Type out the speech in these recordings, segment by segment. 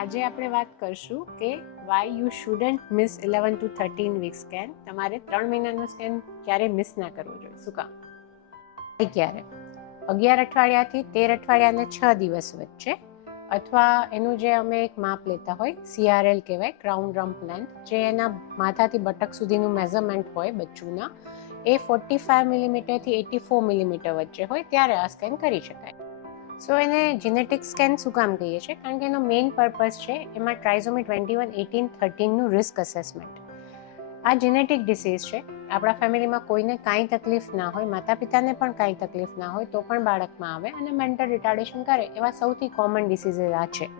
આજે આપણે વાત કરશું કે why you shouldn't miss 11 to 13 week scan. તમારે 3 મહિનાનો સ્કેન ક્યારે મિસ ના કરવો જોઈએ. શું કામ? ક્યારે 11 અઠવાડિયાથી 13 અઠવાડિયા અને 6 દિવસ વચ્ચે, અથવા એનું જે અમે એક માપ લેતા હોય CRL કહેવાય, ક્રાઉન રમ્પ લેન્થ, જે એના માથાથી બટક સુધીનું મેઝરમેન્ટ હોય બચ્ચુના, એ 45 મિલીમીટરથી 84 મિલીમીટર વચ્ચે હોય ત્યારે આ સ્કેન કરી શકાય. સો એને જીનેટિક સ્કેન શું કામ કહીએ છીએ? કારણ કે એનો મેઇન પર્પઝ છે એમાં ટ્રાઇઝોમી 21, 18, 13નું રિસ્ક અસેસમેન્ટ. આ જીનેટિક ડિસીઝ છે. આપણા ફેમિલીમાં કોઈને કાંઈ તકલીફ ના હોય, માતા પિતાને પણ કાંઈ તકલીફ ના હોય તો પણ બાળકમાં આવે અને મેન્ટલ રિટાર્ડેશન કરે એવા સૌથી કોમન ડિસીઝીસ આ છે.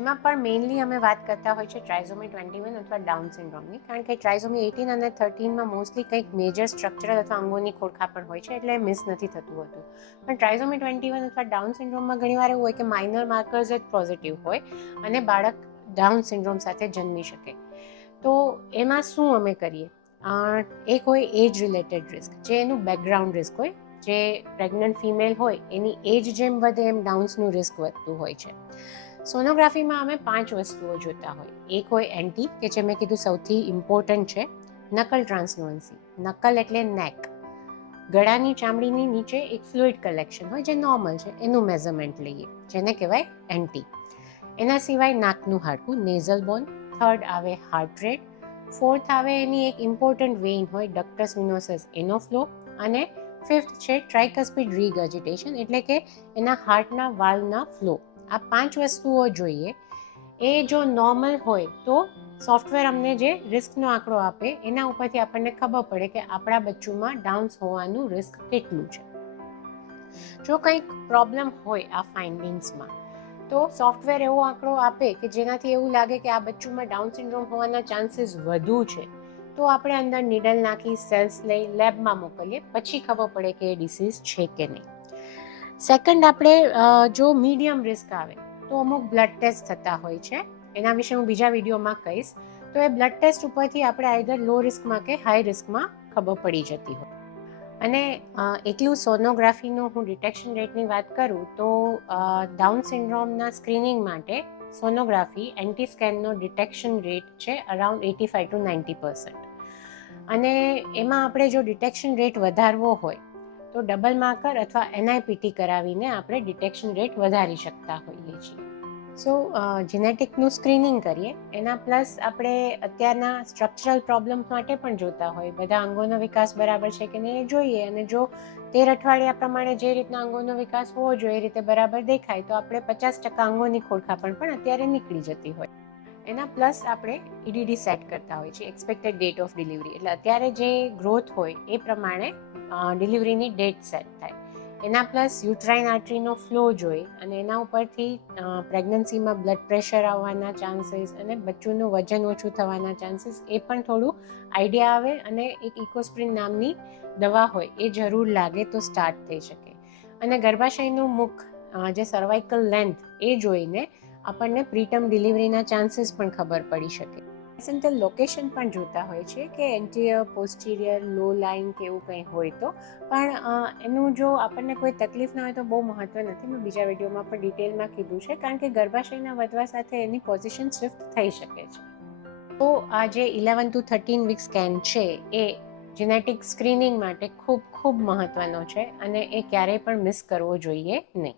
એમાં પણ મેઇનલી અમે વાત કરતા હોય છે ટ્રાઇઝોમી 21 અથવા ડાઉન સિન્ડ્રોમની, કારણ કે ટ્રાઇઝોમી 18 અને 13માં મોસ્ટલી કંઈક મેજર સ્ટ્રક્ચરલ અથવા અંગોની ખોડખાપણ હોય છે, એટલે મિસ નથી થતું હોતું. પણ ટ્રાઇઝોમી 21 અથવા ડાઉન સિન્ડ્રોમમાં ઘણીવાર એવું હોય કે માઇનર માર્કર્સ જ પોઝિટિવ હોય અને બાળક ડાઉન સિન્ડ્રોમ સાથે જન્મી શકે. તો એમાં શું અમે કરીએ? એક હોય એજ રિલેટેડ રિસ્ક, જે એનું બેકગ્રાઉન્ડ રિસ્ક હોય. જે પ્રેગ્નન્ટ ફિમેલ હોય એની એજ જેમ વધે એમ ડાઉન્સનું રિસ્ક વધતું હોય છે. સોનોગ્રાફીમાં અમે 5 વસ્તુઓ જોતા હોય. એક હોય એન્ટી, કે જે મેં કીધું સૌથી ઇમ્પોર્ટન્ટ છે. નકલ ટ્રાન્સનુઅન્સી, નકલ એટલે નેક, ગળાની ચામડીની નીચે એક ફ્લુઇડ કલેક્શન હોય જે નોર્મલ છે, એનું મેઝરમેન્ટ લઈએ, જેને કહેવાય એન્ટી. એના સિવાય નાકનું હાડકું, નેઝલ બોન. થર્ડ આવે હાર્ટ રેટ. ફોર્થ આવે એની એક ઇમ્પોર્ટન્ટ વેઇન હોય ડક્ટસ વિનોસસ, એનો ફ્લો. અને ફિફ્થ છે ટ્રાઇકસ્પિડ રીગર્જિટેશન, એટલે કે એના હાર્ટના વાલ્વના ફ્લો. આ 5 વસ્તુઓ જોઈએ. એ જો નોર્મલ હોય તો સોફ્ટવેર અમને જે રિસ્કનો આંકડો આપે એના ઉપરથી આપણને ખબર પડે કે આપણા બચ્ચુમાં ડાઉન્સ હોવાનું રિસ્ક કેટલું છે. જો કંઈક પ્રોબ્લેમ હોય આ ફાઇન્ડિંગ્સમાં તો સોફ્ટવેર એવો આંકડો આપે કે જેનાથી એવું લાગે કે આ બચ્ચુમાં ડાઉન સિન્ડ્રોમ હોવાના ચાન્સીસ વધુ છે, તો આપણે અંદર નીડલ નાખી સેલ્સ લઈ લેબમાં મોકલીએ, પછી ખબર પડે કે એ ડિસીઝ છે કે નહીં. સેકન્ડ, આપણે જો મીડિયમ રિસ્ક આવે તો અમુક બ્લડ ટેસ્ટ થતા હોય છે. એના વિશે હું બીજા વિડીયોમાં કહીશ. તો એ બ્લડ ટેસ્ટ ઉપરથી આપણે આઈધર લો રિસ્કમાં કે હાઈ રિસ્કમાં ખબર પડી જતી હોય. અને એટલું સોનોગ્રાફીનું હું ડિટેક્શન રેટની વાત કરું તો ડાઉન સિન્ડ્રોમના સ્ક્રીનિંગ માટે સોનોગ્રાફી એન્ટી સ્કેનનો ડિટેક્શન રેટ છે અરાઉન્ડ 85 to 90%. અને એમાં આપણે જો ડિટેક્શન રેટ વધારવો હોય તો ડબલ માર્કર અથવા NIPT કરાવીને આપણે ડિટેક્શન રેટ વધારી શકતા હોઈએ છીએ. સો જીનેટિકનું સ્ક્રીનિંગ કરીએ. એના પ્લસ આપણે અત્યારના સ્ટ્રક્ચરલ પ્રોબ્લેમ્સ માટે પણ જોતા હોય, બધા અંગોનો વિકાસ બરાબર છે કે નહીં એ જોઈએ. અને જો 13 અઠવાડિયા પ્રમાણે જે રીતના અંગોનો વિકાસ હોવો જોઈએ એ રીતે બરાબર દેખાય તો આપણે 50% અંગોની ખોડખાપણ પણ અત્યારે નીકળી જતી હોય. એના પ્લસ આપણે EDD સેટ કરતા હોય છે, એક્સપેક્ટેડ ડેટ ઓફ ડિલિવરી. એટલે અત્યારે જે ગ્રોથ હોય એ પ્રમાણે ડિલિવરીની ડેટ સેટ થાય. એના પ્લસ યુટ્રાઇન આર્ટરીનો ફ્લો જોઈ અને એના ઉપરથી પ્રેગ્નન્સીમાં બ્લડ પ્રેશર આવવાના ચાન્સીસ અને બચ્ચુનું વજન ઓછું થવાના ચાન્સીસ એ પણ થોડું આઈડિયા આવે. અને એક ઇકોસ્પ્રિન નામની દવા હોય એ જરૂર લાગે તો સ્ટાર્ટ થઈ શકે. અને ગર્ભાશયનું મુખ, જે સર્વાઇકલ લેન્થ, એ જોઈને આપણને પ્રીટર્મ ડિલિવરીના ચાન્સીસ પણ ખબર પડી શકે. સેન્ટર લોકેશન પણ જોતા હોય છે કે એન્ટિરિયર, પોસ્ટિરિયર, લો લાઇન કે એવું કંઈ હોય તો. પણ એનું જો આપણને કોઈ તકલીફ ના હોય તો બહુ મહત્વ નથી. મેં બીજા વિડીયોમાં પણ ડિટેલમાં કીધું છે, કારણ કે ગર્ભાશયના વધવા સાથે એની પોઝિશન શિફ્ટ થઈ શકે છે. તો આ જે 11 to 13 વીક સ્કેન છે એ જીનેટિક સ્ક્રીનિંગ માટે ખૂબ ખૂબ મહત્વનો છે અને એ ક્યારેય પણ મિસ કરવો જોઈએ નહીં.